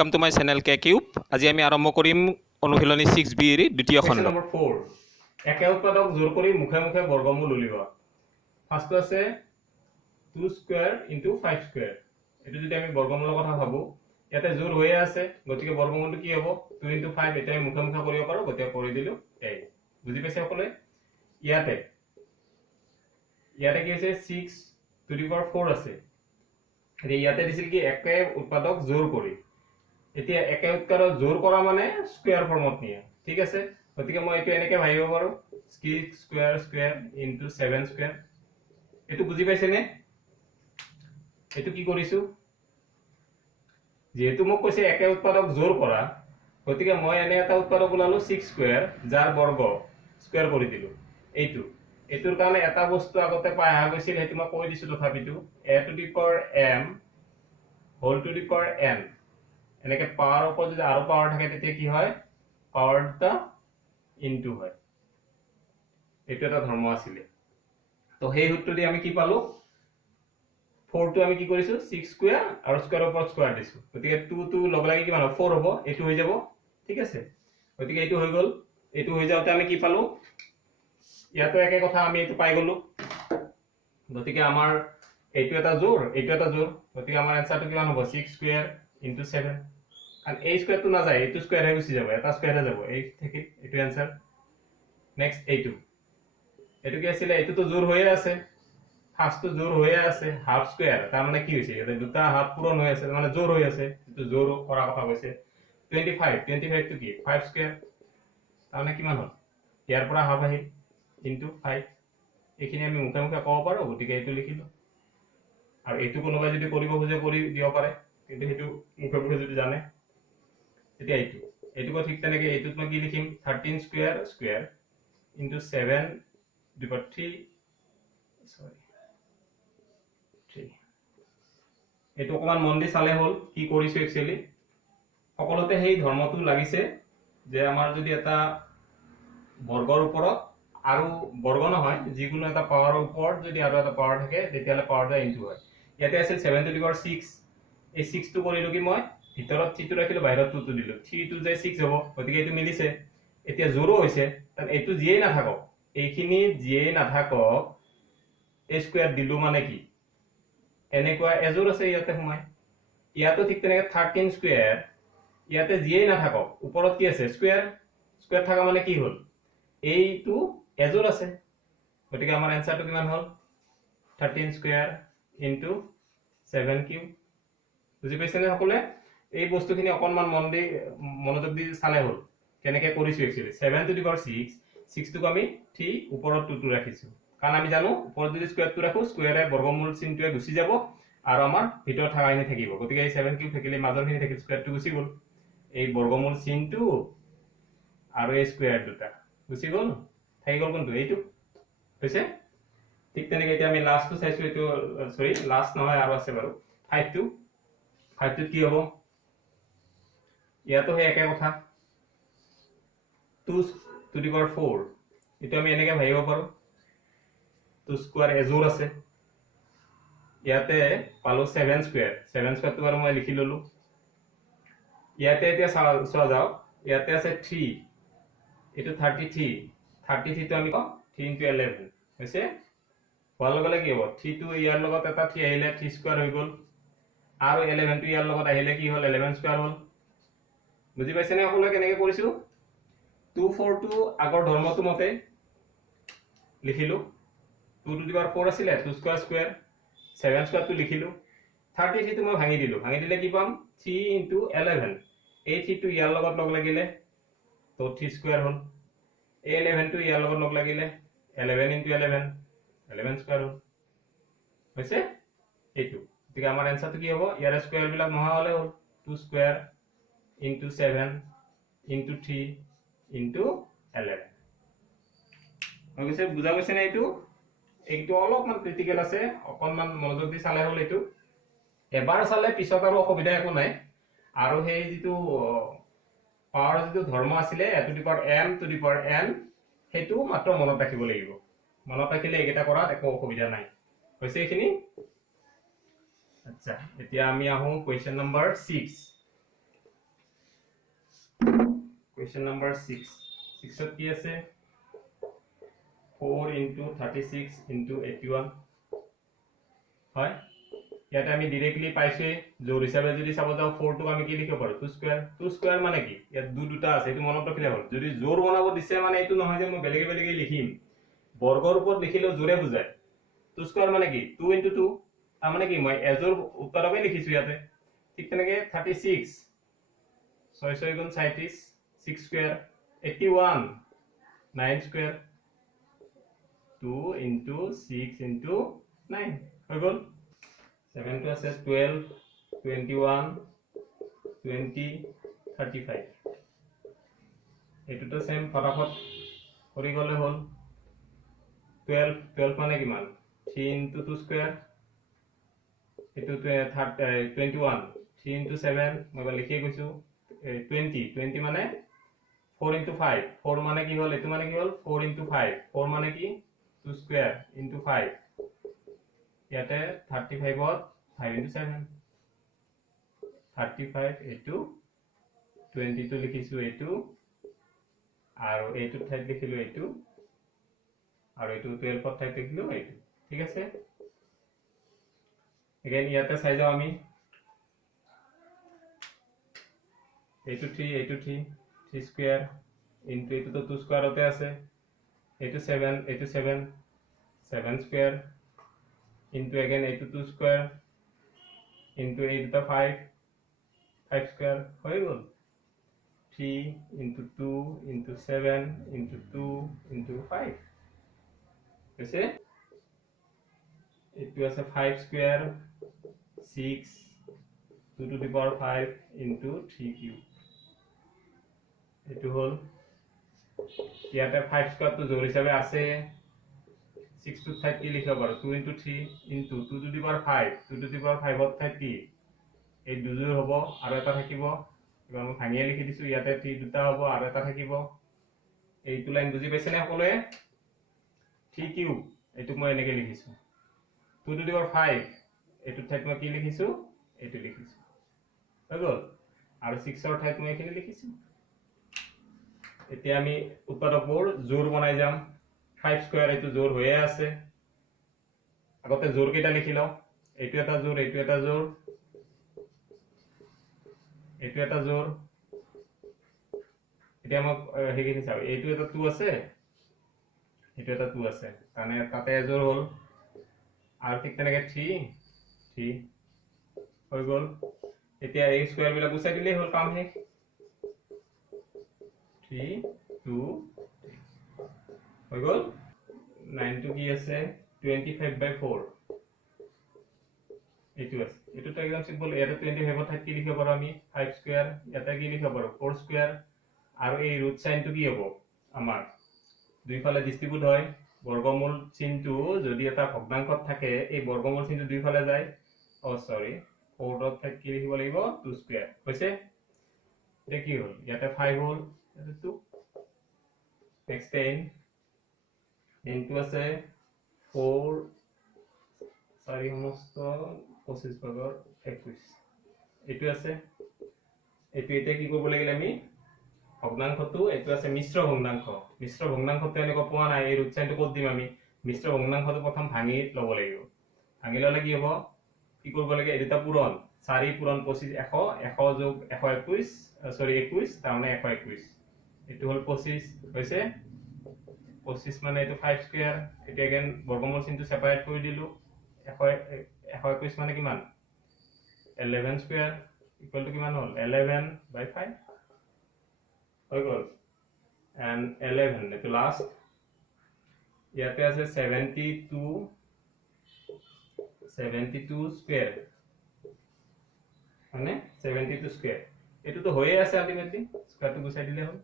Welcome to my channel K Cube. আজি আমি আৰম্ভ কৰিম অনুশীলনী 6B ৰ দ্বিতীয় খণ্ড। নম্বৰ 4 একে উৎপাদক জোৰ কৰি মুখে মুখে বৰ্গমূল উলিওৱা। ফাৰ্স্ট আছে 2 স্কয়াৰ * 5 স্কয়াৰ। এটো যদি আমি বৰ্গমূলৰ কথা ভাবো ইয়াতে জোৰ হৈ আছে গতিকে বৰ্গমূলটো কি হ'ব 2 * 5 এটা আমি মুখে মুখে কৰিব পাৰো গতিকে কৰি দিলো এই বুজি পাইছে সকলে ইয়াতে কি আছে 6⁴ আছে ইয়াতে দিছিল কি একে উৎপাদক জোৰ কৰি এতিয়া একে উৎপাদক জোৰ কৰা মানে স্কয়াৰ ফৰ্মত নিয়া ঠিক আছে গতিকে মই এটো এনেকে ভাবিব পাৰো 6 স্কয়াৰ স্কয়াৰ * 7 স্কয়াৰ এটো বুজি পাইছে নে এটো কি কৰিছো যেহেতু মোক কৈছে একে উৎপাদক জোৰ কৰা গতিকে মই এনে এটা উৎপাদক ওলালো 6 স্কয়াৰ যাৰ বৰ্গ স্কয়াৰ কৰি দিলো এটোৰ কাৰণে এটা বস্তু আগতে পাই আহা গৈছিল হেতু মই কৈ দিছো তথাপিটো a⁴m n এনেকে পাওয়ার উপর যদি আরো পাওয়ার থাকে তেতিয়া কি হয় পাওয়ারটা ইনটু হয় এটা একটা ধর্ম আছিল তো সেই সূত্র দিয়ে আমি কি পালো 4 টো আমি কি কৰিছো 6 স্কয়াৰ আৰু স্কয়াৰৰ ওপৰত স্কয়ার দিছো গতিকে 2 2 লগ লাগি কিমান 4 হ'ব এটো হৈ যাব ঠিক আছে গতিকে এটো হৈ গল এটো হৈ যাওতে আমি কি পালো ইয়াতো একে কথা আমি এটো পাই গলো গতিকে আমাৰ এটো এটা জোৰ গতিকে আমাৰ আনসারটো কিমান হ'ব 6 স্কয়ার * 7 আর a স্কয়ার তো না যায় এটো স্কয়ার হে গুছি যাব এটা স্কয়ার হে যাব এই থেকে এটো आंसर নেক্সট a2 এটো কি আছিল এটো তো জোর হয়ে আছে ফার্স্ট তো জোর হয়ে আছে হাফ স্কয়ার তার মানে কি হইছে এটা দুটা হাফ পূরণ হয়ে আছে মানে জোর হয়ে আছে এটো জোর করা কথা কইছে 25 তো কি 5 স্কয়ার তার মানে কিমান হল ইয়াৰ পৰা হাফ আহি * 5 এখিনি আমি মুখে মুখে কব পাৰো গতিকে এটো লিখিলো আৰ এটো কোনোবা যদি কৰিব খুজে কৰি দিব পাৰে কিন্তু হেতু মুখে মুখে যদি জানে তেতিয়া এটো ঠিক তেনেকে এটোত মই কি লিখিম 13 স্কয়ার স্কয়ার * 7 / 3 এটো অকমান মন দি চালে হল কি কৰিছো একচুয়ালি সকলোতে সেই ধৰ্মটো লাগিছে যে আমাৰ যদি এটা বৰ্গৰ ওপৰত আৰু বৰ্গ নহয় যিকোনো এটা পাৱাৰৰ ওপৰত যদি আৰু এটা পাৱাৰ থাকে তেতিয়ালে পাৱাৰটা ইনটু হয় ইয়াতে আছিল 7⁶ এই 6 টো কৰিলো কি মই ভিতৰত 3 টো ৰাখিলো বাহিৰত 2 টো দিলো 3 টো যাই 6 হ'ব গতিকে এটো মিলিছে এতিয়া জোৰো হৈছে তান এটো জিয়ে না থাকক এইখিনি জিয়ে না থাকক a স্কয়ার দিলু মানে কি এনেকুৱা এজোৰ আছে ইয়াতে সোমাই ইয়াতো ঠিক তেনেকে 13 স্কয়াৰ ইয়াতে জিয়ে না থাকক ওপৰত কি আছে স্কয়াৰ থাকা মানে কি হল এইটো এজোৰ আছে গতিকে আমাৰ আনসারটো কিমান হল 13 স্কয়ার * 7 কিউব বুজি পাইছে নে সকলে এই বস্তুখিনি অকনমান মনোযোগ দি চালে হল কেনেকে কৰিছো একচুয়ালি 7⁶ 6 টোক আমি 3 ওপৰত 2 টো ৰাখিছো কাৰণ আমি জানো ওপৰত যদি স্কয়াৰ টো ৰাখো স্কয়াৰে বৰ্গমূল চিনটোৱে গুছি যাব আৰু আমাৰ ভিতৰত থাকাখিনি থাকিব গতিকে এই 7 কিউব থাকিলে মাজৰখিনি থাকিল স্কয়াৰ টো গুছি গল এই বৰ্গমূল চিনটো আৰু এই স্কয়াৰ দুটা গুছি গল থাকি গল কোনটো এইটো হৈছে ঠিক তেনেকে এতিয়া আমি লাস্টটো চাইছো এটো সৰি লাস্ট নহয় আৰু আছে বাৰু 5 টো কি হ'ব ইয়াতো হে একে কথা 2⁴ এটা আমি এনেকে ভাবিব পাৰো 2 স্কয়াৰ এজোৰ আছে ইয়াতে পালো 7 স্কয়াৰ তো আৰু মই লিখি ললো ইয়াতে এতিয়া চোৱা যাও ইয়াতে আছে 3 এটো 33 তো আমি 3 * 11 হৈছে হোৱাৰ লগে লগে কি হ'ব 3 টো ইয়াৰ লগত এটা 3 আহিলে 3 স্কয়াৰ হৈ গল আৰু 11 টো ইয়াৰ লগত আহিলে কি হল 11 স্কয়াৰ হল বুজি পাইছে নে সকলোৱে কেনেকে কৰিছো 2 4 টো আগৰ ধৰ্মটো মতে লিখিলো 2⁴ আছিল 2 স্কয়ার স্কয়ার 7 স্কয়ার টো লিখিলো 33 টো মই ভাঙি দিলে কি পাম 3 * 11 এই 3 টো ইয়াৰ লগত লগ লাগিলে তো 3 স্কয়াৰ হল এই 11 টো ইয়াৰ লগত লগ লাগিলে 11 * 11 স্কয়াৰ হল হৈছে এইটো ঠিক আমাৰ আনসাৰটো কি হ'ব ইয়াৰ স্কয়ার বিলাক নহা হলে হল 2 স্কয়ার * 7 * 3 * 11 হৈছে বুজা গৈছে না এইটো অলপমান ক্রিটিক্যাল আছে অকনমান মনোযোগ দি চালে হল এইটো এবাৰ চালে পিছত আৰু অসুবিধা একো নাই আৰু সেই যেটো পাৱাৰ যেটো ধৰ্ম আছিল a⁴n হেতু মাত্ৰ মনত ৰাখিব লাগিব মনত ৰাখিলে এইটা কৰাত একো অসুবিধা নাই হৈছে এইখিনি আচ্ছা এতিয়া আমি আহো কোৱেশ্চন নম্বৰ 6 Question number 6. 6 কি আছে 4 into 36 into 81 হয় ইয়াতে আমি ডাইরেক্টলি পাইছে জোর হিসাবে যদি চাব যাও 4 টো আমি কি লিখিব পাৰো 2 স্কয়াৰ মানে কি ইয়াত দুটা আছে এটো মনত ৰাখিলে হ'ল যদি জোর বনাব দিছে মানে এটো নহয় যে মই বেলেগে বেলেগে লিখিম বৰ্গৰ ওপৰত লিখিলেও জোৰে বুজায় 2 স্কয়াৰ মানে কি 2 into 2 তাৰ মানে কি মই এজোৰ উত্তৰকে লিখিছো ইয়াতে ঠিক তেনেকে 36 6 6 গুণ 37 6 স্কয়ার 81 9 স্কয়ার 2 into 6 into 9 হৈ গল 7 to আছে 12 21 20 35 এটো সেম ফটাফট কৰি গলে হল 12 মানে কিমান 3 into 2 স্কয়ার এটো 21 3 into 7 মই লিখি গৈছো 20 মানে 4 into 5 4 মানে কি হল এটো মানে কি হল 4 into 5 4 মানে কি 2 স্কয়ার into 5 ইয়াতে 35 ত 5 into 7 35 এটো 22 লিখিছো এটো আৰু এটো ঠাইত লিখিলো এটো আৰু এটো 12 ত ঠাইত লিখিলো এটো ঠিক আছে again ইয়াতে চাই যাও আমি এটো 3 স্কয়ার into এটো তো 2 স্কয়ারতে আছে এটো 7 square into again 2 square into 8 the 5 square হৈ গল 3 into 2 into 7 into 2 into 5 এসে এটো আছে 5 square 6 2 to the power 5 into 3 cube এটো হল ইয়াতে 5 square তো জোর হিসাবে আছে 6 to 30 লিখা পারো 2 into 3 into 2 to the power 5 2 to the power 5 ত 30 এই দুজোৰ হ'ব আৰু এটা থাকিব এবাৰ মই ভাঙিয়ে লিখি দিছো ইয়াতে 3 দুটা হ'ব আৰু এটা থাকিব এইটো লাইন বুজি পাইছে নে সকলোৱে 3 কিউব এইটো মই এনেকৈ লিখিছো 2 to the power 5 এইটো ঠাইত মই কি লিখিছো এইটো লিখিছো হৈ গল আৰু 6 ৰ ঠাইত মই এখিনি লিখিছো এতিয়া আমি উত্তৰবোৰ জোৰ বনাই যাম 5 স্কয়ার এটো জোর হয়ে আছে আগতে জোর কেটা লিখি লও এটো এটা জোর এটো এটা জোর এটো এটা জোর এটা আমাক হেৰি কি চাও এটো এটা 2 আছে এটো এটা 2 আছে মানে তাতে জোর হল আর ঠিক তেনেকে 3 হৈ গল এতিয়া এই স্কয়ার বিলাক গুছাই দিলেই হল কাম হে 3 2 হৈ গল 9 to কি আছে 25/4 এটো আছে এটো তো একদম সিম্পল এটা 25 ত কি লিখিব পাৰো আমি 5 স্কয়াৰ এটা কি লিখিব পাৰো 4 স্কয়াৰ আৰু এই ৰুট সাইন তো কি হ'ব আমাৰ দুইফালে ডিস্ট্রিবিউট হয় বর্গমূল চিহ্নটো যদি এটা ভগ্নাংশত থাকে এই বর্গমূল চিহ্নটো দুইফালে যায় ও সরি 4 ত কি লিখিব লাগিব 2 স্কয়ার হৈছে এটা কি হল ইয়াতে 5 হল এটা 2 নেক্সট 10 into আছে 4 4 সমস্ত 25 ভাগৰ 21 এটো আছে এটো এটা কি কৰিব লাগিল আমি ভগ্নাংশটো এটো আছে মিশ্ৰ ভগ্নাংশটো এনেকৈ পোৱা নাই এই ৰুট সাইনটো ক'ত দিম আমি মিশ্ৰ ভগ্নাংশটো প্ৰথম ভাঙি লব লাগিব ভাঙি ললে কি হ'ব কি কৰিব লাগে এটা পূৰণ 4 পূৰণ 25 100 যোগ 121 সৰি 21 তাৰমানে 121 এটো হল 25 হৈছে 25 মানে এটো 5 স্কয়াৰ এটা अगेन বৰ্গমূল চিহ্নটো সেপাৰেট কৰি দিলু 121 মানে কিমান 11 স্কয়ার ইকুয়াল টু কিমান হল 11/5 হৈ গল and 11 এটো লাস্ট ইয়াতে আছে 72 স্কয়ার মানে 72 স্কয়ার এটো তো হয়ে আছে আলটিমেটলি স্কয়ারটো গুছাই দিলে হল